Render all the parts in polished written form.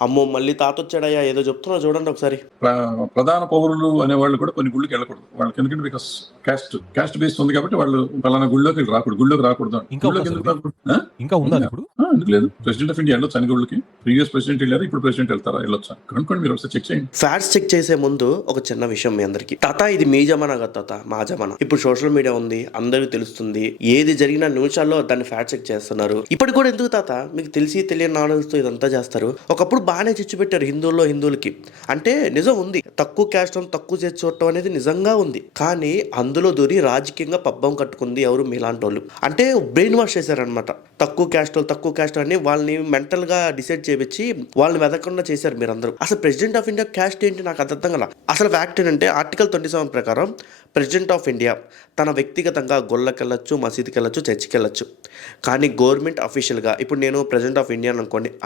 అమ్మో! మళ్ళీ తాతొచ్చాడయ్యా ఏదో చెప్తున్నావు చూడండి ఒకసారి. ప్రధాన పౌరులు అనే వాళ్ళు కూడా కొన్ని గుళ్ళకి వెళ్ళకూడదు. వాళ్ళకి ఎందుకంటే బికాస్ క్యాస్ట్ బేస్ ఉంది కాబట్టి వాళ్ళు పలానా గుళ్ళోకి రాకూడదు. గుళ్ళోకి రాకూడదు. ఇంకా ఉందా గుళ్ళోకి సార్ ఎందుకు ఇది? రాకూడదు? ఇంకా ఉందా అది ఇప్పుడు? ఎందుకు లేదు? ప్రెసిడెంట్ ఆఫ్ ఇండియా వెళ్ళొచ్చు అన్ని గుళ్ళకి. ప్రీవియస్ ప్రెసిడెంట్ వెళ్ళారు, ఇప్పుడు ప్రెసిడెంట్ వెళ్తారా? వెళ్ళొచ్చా? కనుక్కోండి, మీరు ఒకసారి చెక్ చేయండి. ఫ్యాక్ట్స్ చెక్ చేసే ముందు ఒక చిన్న విషయం మీ అందరికి. తాత ఇది మీ జమానా కదా తాత, మా జమానా. ఇప్పుడు సోషల్ మీడియా ఉంది, అందరికీ తెలుస్తుంది. ఏది జరిగిన నిమిషాల్లో దాన్ని ఫ్యాక్ట్ చెక్ చేస్తున్నారు. ఇప్పటి కూడా ఎందుకు తాత మీకు తెలిసి తెలియని నాలెడ్జ్ తో ఇదంతా చేస్తారు? ఒకప్పుడు బాగానే చిచ్చు పెట్టారు హిందువులకి. అంటే నిజం ఉంది, తక్కువ క్యాస్ట్ తక్కువ చేసి చూడటం అనేది నిజంగా ఉంది. కానీ అందులో దూరి రాజకీయంగా పబ్బం కట్టుకుంది ఎవరు? మీలాంటి వాళ్ళు. అంటే బ్రెయిన్ వాష్ చేశారనమాట. తక్కువ క్యాస్ట్ అని వాళ్ళని మెంటల్ గా డిసైడ్ చేపించి వాళ్ళని వెదకుండా చేశారు మీరందరూ. అసలు ప్రెసిడెంట్ ఆఫ్ ఇండియా క్యాస్ట్ ఏంటి నాకు అర్థం కదా. అసలు ఫ్యాక్ట్ ఏంటంటే ఆర్టికల్ 27 ప్రకారం ప్రెసిడెంట్ ఆఫ్ ఇండియా తన వ్యక్తిగతంగా గొల్లకి వెళ్ళొచ్చు, మసీదుకి వెళ్ళొచ్చు, చర్చికి వెళ్ళొచ్చు. కానీ గవర్నమెంట్ అఫీషియల్గా ఇప్పుడు నేను ప్రెసిడెంట్ ఆఫ్ ఇండియా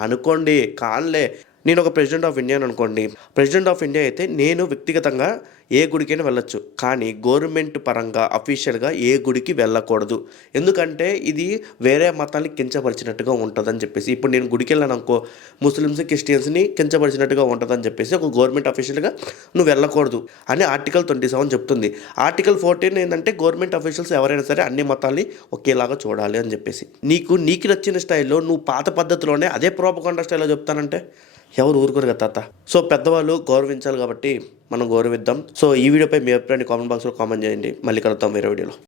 అనుకోండి కాన్లే, నేను ఒక ప్రెసిడెంట్ ఆఫ్ ఇండియా అనుకోండి. ప్రెసిడెంట్ ఆఫ్ ఇండియా అయితే నేను వ్యక్తిగతంగా ఏ గుడికైనా వెళ్ళొచ్చు. కానీ గవర్నమెంట్ పరంగా అఫీషియల్గా ఏ గుడికి వెళ్ళకూడదు. ఎందుకంటే ఇది వేరే మతాన్ని కించపరిచినట్టుగా ఉంటుందని చెప్పేసి. ఇప్పుడు నేను గుడికి వెళ్ళాను అనుకో, ముస్లిమ్స్ క్రిస్టియన్స్ని కించపరిచినట్టుగా ఉంటుందని చెప్పేసి ఒక గవర్నమెంట్ అఫీషియల్గా నువ్వు వెళ్ళకూడదు అని ఆర్టికల్ 27 చెప్తుంది. ఆర్టికల్ 14 ఏంటంటే గవర్నమెంట్ అఫీషియల్స్ ఎవరైనా సరే అన్ని మతాల్ని ఒకేలాగా చూడాలి అని చెప్పేసి. నీకు నచ్చిన స్టైల్లో నువ్వు పాత పద్ధతిలోనే అదే ప్రోపగండా స్టైల్లో చెప్తానంటే ఎవరు ఊరుకోరు కదా తాత. సో పెద్దవాళ్ళు గౌరవించాలి కాబట్టి మనం గౌరవిద్దాం. సో ఈ వీడియోపై మీ అభిప్రాయాన్ని కామెంట్ బాక్స్లో కామెంట్ చేయండి. మళ్ళీ కలుద్దాం వేరే వీడియోలో.